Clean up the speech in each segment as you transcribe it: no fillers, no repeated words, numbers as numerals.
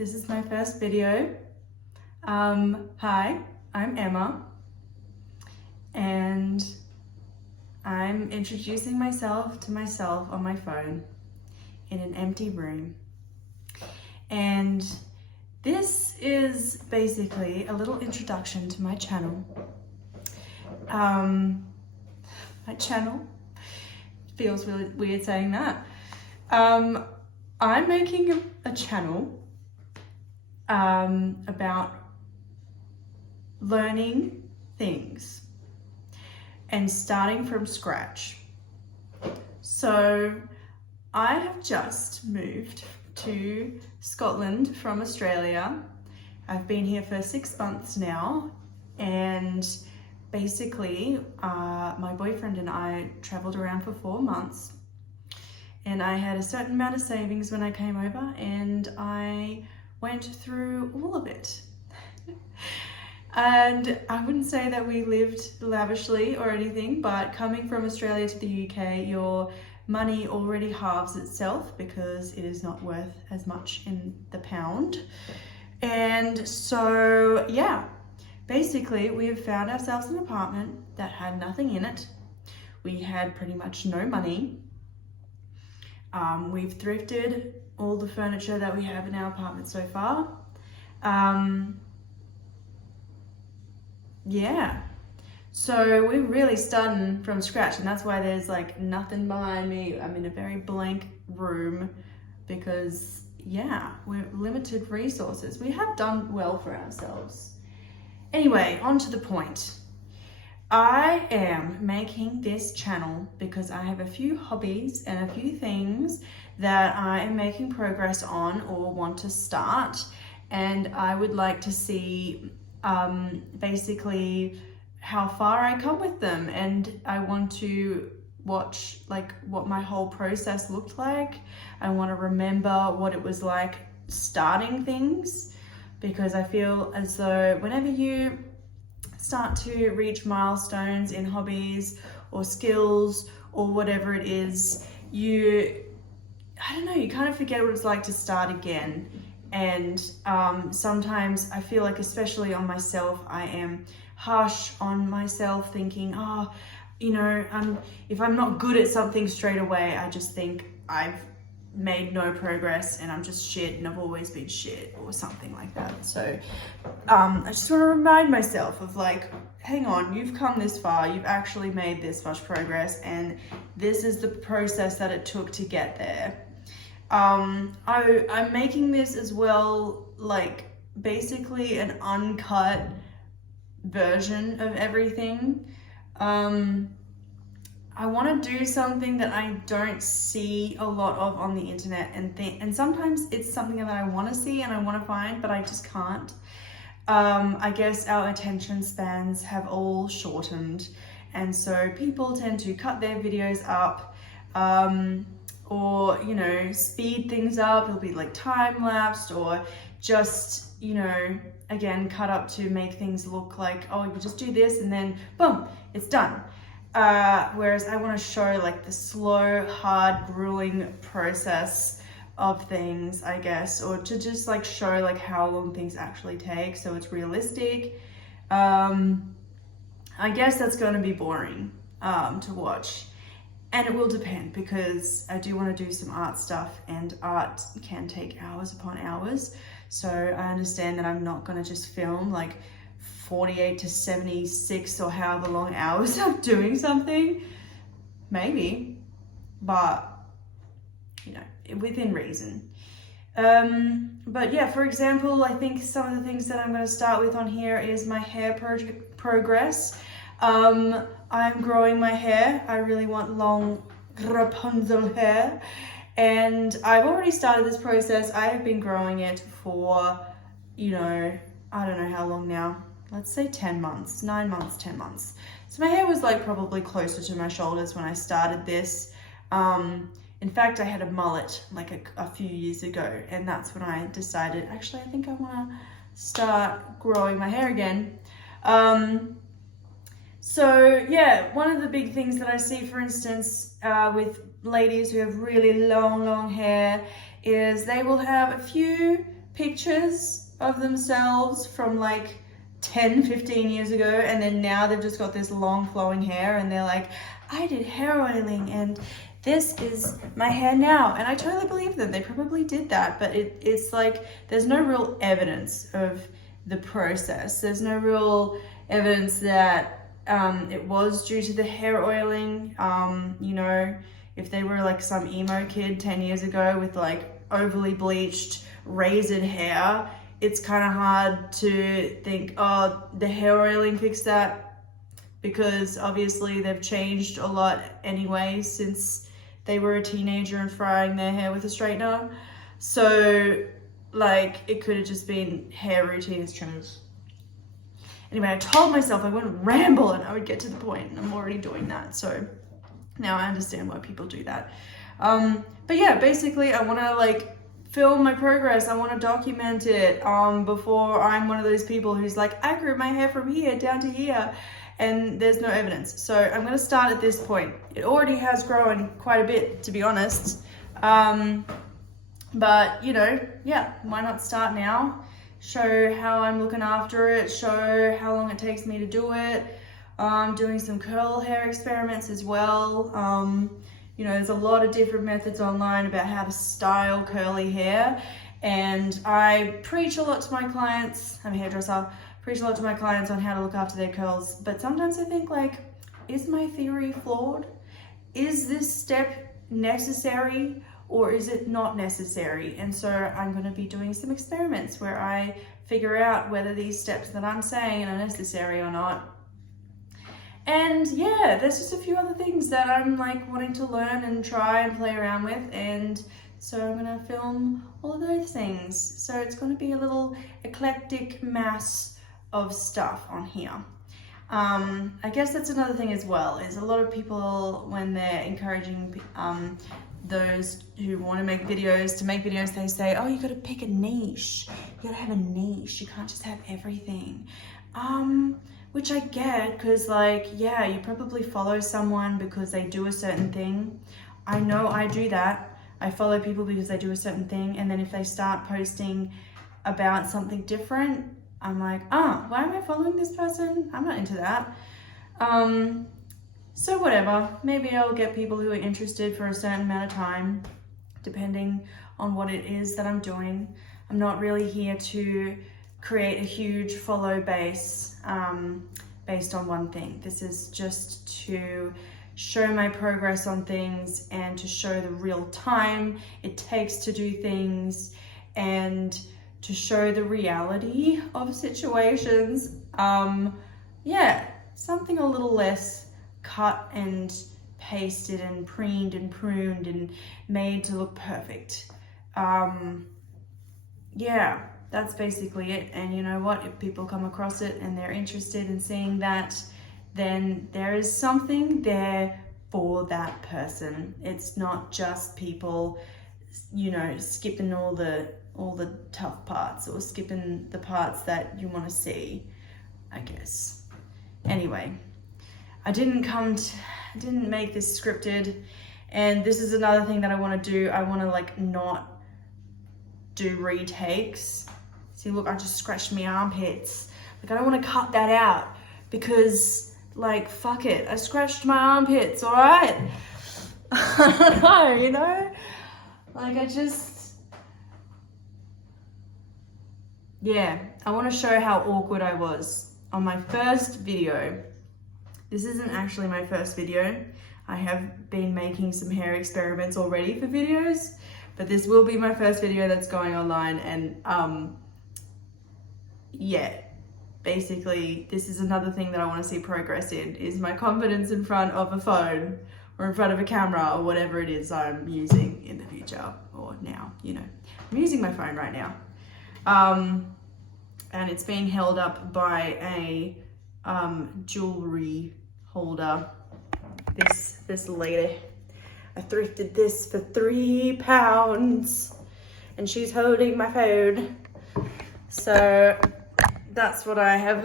This is my first video. Hi, I'm Emma, and I'm introducing myself to myself on my phone in an empty room. And this is basically a little introduction to my channel. My channel, feels really weird saying that. I'm making a channel about learning things and starting from scratch. So I have just moved to Scotland from Australia. I've been here for 6 months now, and basically my boyfriend and I traveled around for 4 months, and I had a certain amount of savings when I came over, and I went through all of it. And I wouldn't say that we lived lavishly or anything, but coming from Australia to the UK, your money already halves itself because it is not worth as much in the pound. And so, yeah, basically we have found ourselves an apartment that had nothing in it. We had pretty much no money. We've thrifted all the furniture that we have in our apartment so far. Yeah, so we're really starting from scratch, and that's why there's like nothing behind me. I'm in a very blank room because, yeah, we're limited resources. We have done well for ourselves. Anyway, on to the point. I am making this channel because I have a few hobbies and a few things that I am making progress on or want to start, and I would like to see basically how far I come with them, and I want to watch like what my whole process looked like. I want to remember what it was like starting things, because I feel as though whenever you start to reach milestones in hobbies or skills or whatever it is, you kind of forget what it's like to start again. And sometimes I feel like, especially on myself, I am harsh on myself, thinking, if I'm not good at something straight away, I just think I've made no progress and I'm just shit and I've always been shit or something like that. So I just want to remind myself of like, hang on, you've come this far, you've actually made this much progress, and this is the process that it took to get there. I'm making this as well, like basically an uncut version of everything. I want to do something that I don't see a lot of on the internet, and sometimes it's something that I want to see and I want to find, but I just can't. I guess our attention spans have all shortened, and so people tend to cut their videos up, or speed things up. It'll be like time-lapsed, or just again cut up to make things look like, oh, you just do this and then boom, it's done. Whereas I want to show like the slow, hard, grueling process of things, I guess, or to just like show like how long things actually take, so it's realistic. I guess that's going to be boring to watch, and it will depend, because I do want to do some art stuff, and art can take hours upon hours. So I understand that I'm not going to just film like 48 to 76 or however long hours of doing something, maybe, but within reason. But yeah, for example, I think some of the things that I'm going to start with on here is my hair progress. I'm growing my hair. I really want long Rapunzel hair, and I've already started this process. I have been growing it for, I don't know how long now. Let's say 10 months, 9 months, 10 months. So my hair was like probably closer to my shoulders when I started this. In fact, I had a mullet like a few years ago, and that's when I decided, actually, I think I want to start growing my hair again. So yeah, one of the big things that I see, for instance, with ladies who have really long hair, is they will have a few pictures of themselves from like 10, 15 years ago, and then now they've just got this long flowing hair and they're like, I did hair oiling and this is my hair now. And I totally believe them. They probably did that, but it's like there's no real evidence of the process. There's no real evidence that it was due to the hair oiling. You know, if they were like some emo kid 10 years ago with like overly bleached, razored hair, it's kind of hard to think, oh, the hair oiling fixed that, because obviously they've changed a lot anyway since they were a teenager and frying their hair with a straightener. So like it could have just been hair routines changed. Anyway, I told myself I wouldn't ramble and I would get to the point, and I'm already doing that. So now I understand why people do that. But yeah, basically I want to like film my progress. I want to document it before I'm one of those people who's like, I grew my hair from here down to here and there's no evidence. So I'm going to start at this point. It already has grown quite a bit, to be honest. But you know, yeah, why not start now? Show how I'm looking after it, show how long it takes me to do it. Doing some curl hair experiments as well. You know, there's a lot of different methods online about how to style curly hair, and I preach a lot to my clients. I'm a hairdresser. Preach a lot to my clients on how to look after their curls, but sometimes I think like, is my theory flawed? Is this step necessary or is it not necessary? And so I'm going to be doing some experiments where I figure out whether these steps that I'm saying are necessary or not. And yeah, there's just a few other things that I'm like wanting to learn and try and play around with, and so I'm gonna film all of those things. So it's gonna be a little eclectic mass of stuff on here. I guess that's another thing as well, is a lot of people, when they're encouraging those who want to make videos, they say, oh, you gotta pick a niche. You gotta have a niche. You can't just have everything. Which I get, because like, yeah, you probably follow someone because they do a certain thing. I know I do that. I follow people because they do a certain thing, and then if they start posting about something different, I'm like, oh, why am I following this person? I'm not into that. So whatever, maybe I'll get people who are interested for a certain amount of time, depending on what it is that I'm doing. I'm not really here to create a huge follow base based on one thing. This is just to show my progress on things and to show the real time it takes to do things, and to show the reality of situations. Yeah, something a little less cut and pasted and preened and pruned and made to look perfect. Yeah, that's basically it. And you know what, if people come across it and they're interested in seeing that, then there is something there for that person. It's not just people, you know, skipping all the tough parts or skipping the parts that you want to see, I guess. Anyway, I didn't make this scripted, and this is another thing that I want to do. I want to like not do retakes. See, look, I just scratched my armpits. Like, I don't want to cut that out because, like, fuck it. I scratched my armpits, all right? I don't know, you know? Like, yeah, I want to show how awkward I was on my first video. This isn't actually my first video. I have been making some hair experiments already for videos, but this will be my first video that's going online. And yeah, basically this is another thing that I want to see progress in, is my confidence in front of a phone or in front of a camera or whatever it is I'm using in the future, or now, you know. I'm using my phone right now. And it's being held up by a jewelry holder. This lady, I thrifted this for £3 and she's holding my phone. So that's what I have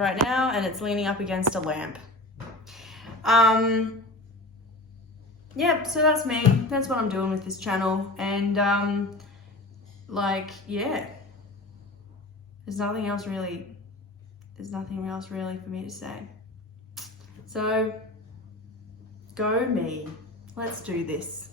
right now, and it's leaning up against a lamp. Yep, so that's me. That's what I'm doing with this channel. And like, yeah, there's nothing else really for me to say. So, go me. Let's do this.